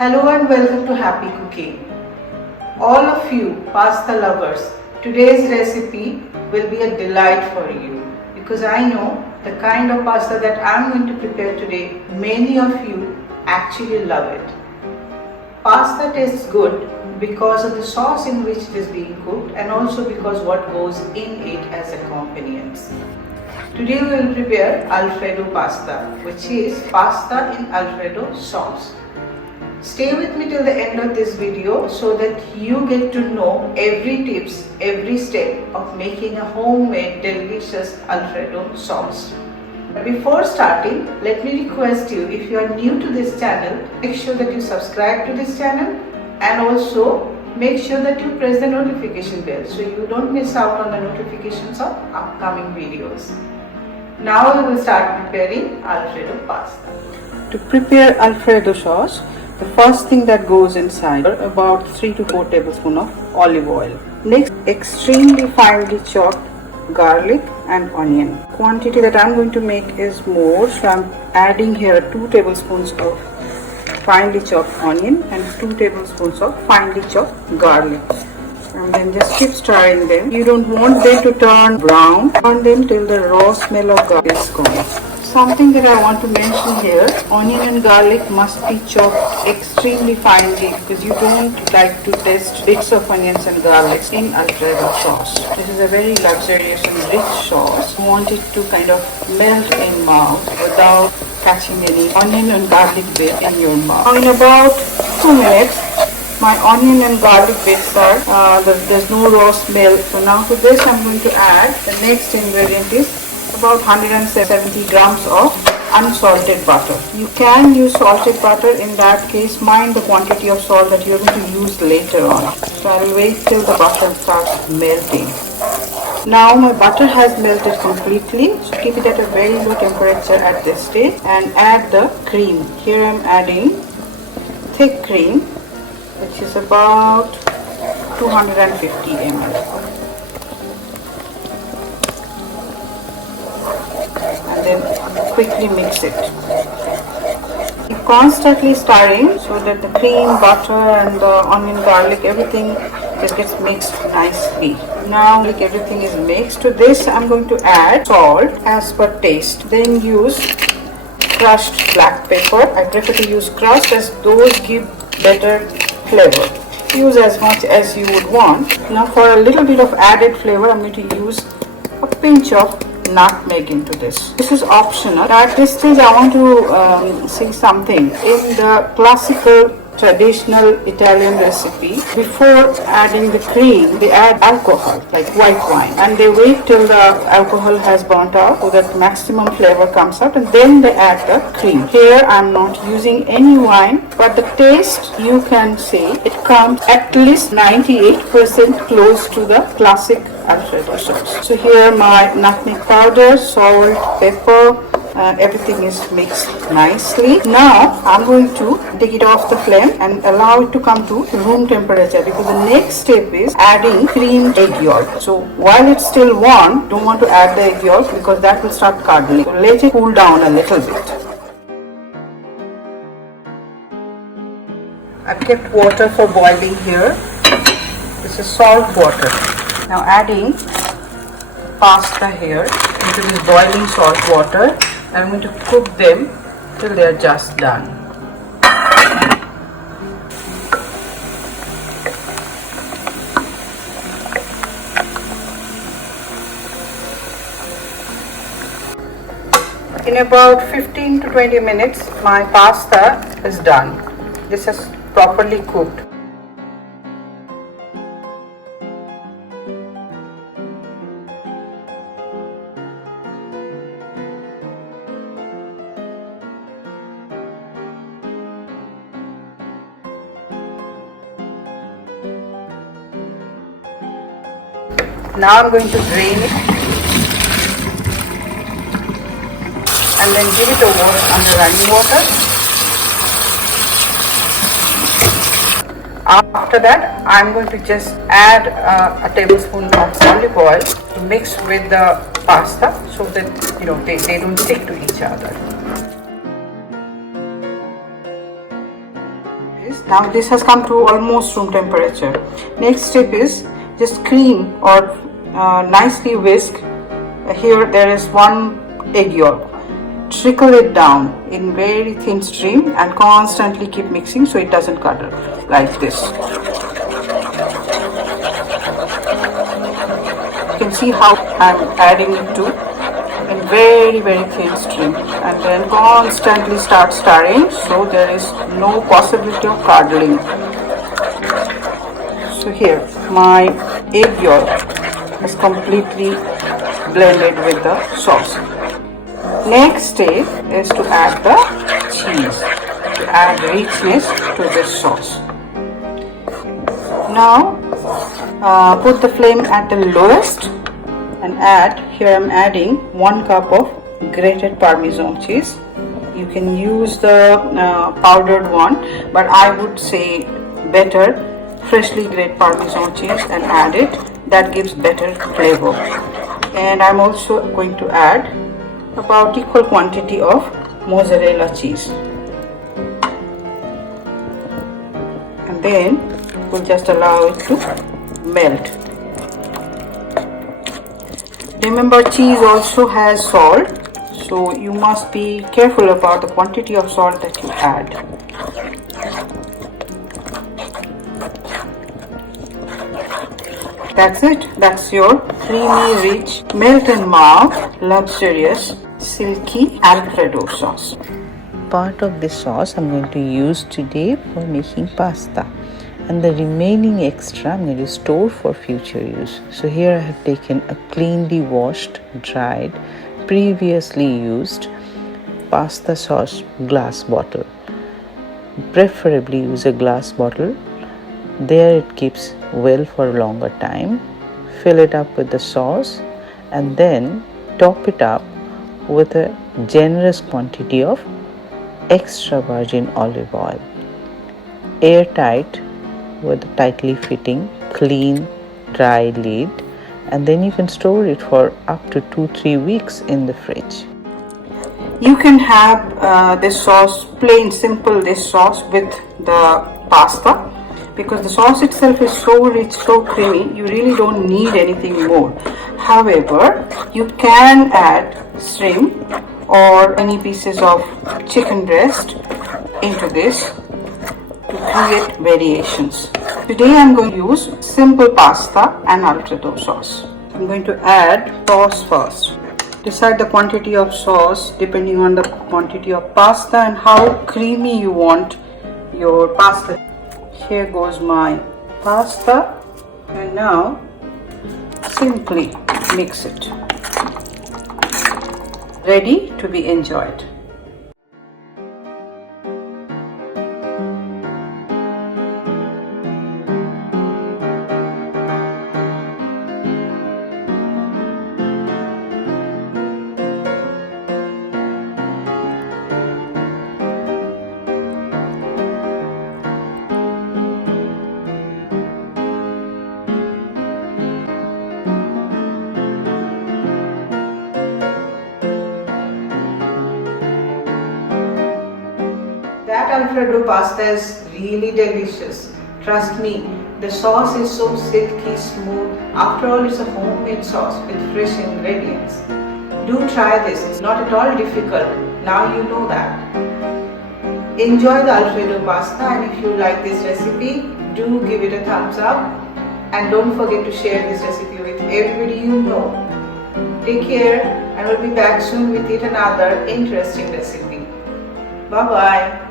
Hello and welcome to Happy Cooking. All of you pasta lovers, today's recipe will be a delight for you because I know the kind of pasta that I'm going to prepare today, many of you actually love it. Pasta tastes good because of the sauce in which it is being cooked and also because what goes in it as accompaniments. Today we will prepare Alfredo pasta, which is pasta in Alfredo sauce. Stay with me till the end of this video so that you get to know every tips, every step of making a homemade delicious Alfredo sauce. Before starting, let me request you, if you are new to this channel, make sure that you subscribe to this channel and also make sure that you press the notification bell so you don't miss out on the notifications of upcoming videos. Now we will start preparing Alfredo pasta. To prepare Alfredo sauce, the first thing that goes inside are about 3 to 4 tablespoons of olive oil. Next, extremely finely chopped garlic and onion. Quantity that I'm going to make is more, so I'm adding here 2 tablespoons of finely chopped onion and 2 tablespoons of finely chopped garlic. And then just keep stirring them. You don't want them to turn brown. Turn them till the raw smell of garlic is gone. Something that I want to mention here, onion and garlic must be chopped extremely finely because you don't like to taste bits of onions and garlic in Alfredo sauce. This is a very luxurious and rich sauce. You want it to kind of melt in mouth without catching any onion and garlic bit in your mouth. Now in about 2 minutes, my onion and garlic bits are, there's no raw smell. So now to this I'm going to add, the next ingredient is about 170 grams of unsalted butter. You can use salted butter. In that case, mind the quantity of salt that you're going to use later on. So I'll wait till the butter starts melting. Now my butter has melted completely, so keep it at a very low temperature at this stage and add the cream. Here I'm adding thick cream, which is about 250 ml. And then quickly mix it. Keep constantly stirring so that the cream, butter and the onion, garlic, everything just gets mixed nicely. Now like everything is mixed, to this I'm going to add salt as per taste. Then use crushed black pepper. I prefer to use crushed as those give better flavor. Use as much as you would want. Now for a little bit of added flavor, I'm going to use a pinch of nutmeg into this. This is optional. At this stage I want to say something. In the classical traditional Italian recipe, before adding the cream, they add alcohol, like white wine, and they wait till the alcohol has burnt out so that maximum flavor comes out, and then they add the cream. Here I'm not using any wine, but the taste, you can say it comes at least 98% close to the classic Alfredo sauce. So here my nutmeg powder, salt, pepper, everything is mixed nicely. Now I'm going to take it off the flame and allow it to come to room temperature, because the next step is adding creamed egg yolk. So while it's still warm, don't want to add the egg yolk because that will start curdling. So let it cool down a little bit. I've kept water for boiling here. This is salt water. Now adding pasta here into this boiling salt water. I'm going to cook them till they are just done. In about 15 to 20 minutes, my pasta is done. This is properly cooked. Now I'm going to drain it and then give it a wash under running water. After that, I'm going to just add a tablespoon of olive oil to mix with the pasta so that they don't stick to each other. Now this has come to almost room temperature. Next step is just cream or nicely whisk. Here there is 1 egg yolk. Trickle it down in very thin stream and constantly keep mixing so it doesn't curdle like this. You can see how I'm adding it to in very thin stream and then constantly start stirring so there is no possibility of curdling. So here my egg yolk is completely blended with the sauce. Next step is to add the cheese to add richness to this sauce. Now put the flame at the lowest and here I'm adding 1 cup of grated Parmesan cheese. You can use the powdered one, but I would say better freshly grated Parmesan cheese and add it. That gives better flavor. And I'm also going to add about equal quantity of mozzarella cheese. And then we'll just allow it to melt. Remember, cheese also has salt, so you must be careful about the quantity of salt that you add. That's it. That's your creamy, rich, melt in mouth, luxurious, silky Alfredo sauce. Part of this sauce I'm going to use today for making pasta, and the remaining extra I'm going to store for future use. So here I have taken a cleanly washed, dried, previously used pasta sauce glass bottle. Preferably use a glass bottle. There it keeps well for a longer time. Fill it up with the sauce and then top it up with a generous quantity of extra virgin olive oil. Airtight with a tightly fitting, clean, dry lid, and then you can store it for up to 2-3 weeks in the fridge. You can have this sauce, plain simple this sauce with the pasta, because the sauce itself is so rich, so creamy, you really don't need anything more. However, you can add shrimp or any pieces of chicken breast into this to create variations. Today I'm going to use simple pasta and Alfredo sauce. I'm going to add sauce first. Decide the quantity of sauce depending on the quantity of pasta and how creamy you want your pasta. Here goes my pasta, and now simply mix it. Ready to be enjoyed. That Alfredo pasta is really delicious. Trust me, the sauce is so silky smooth. After all, it's a homemade sauce with fresh ingredients. Do try this, it's not at all difficult. Now you know that. Enjoy the Alfredo pasta, and if you like this recipe, do give it a thumbs up. And don't forget to share this recipe with everybody you know. Take care, and we'll be back soon with yet another interesting recipe. Bye-bye.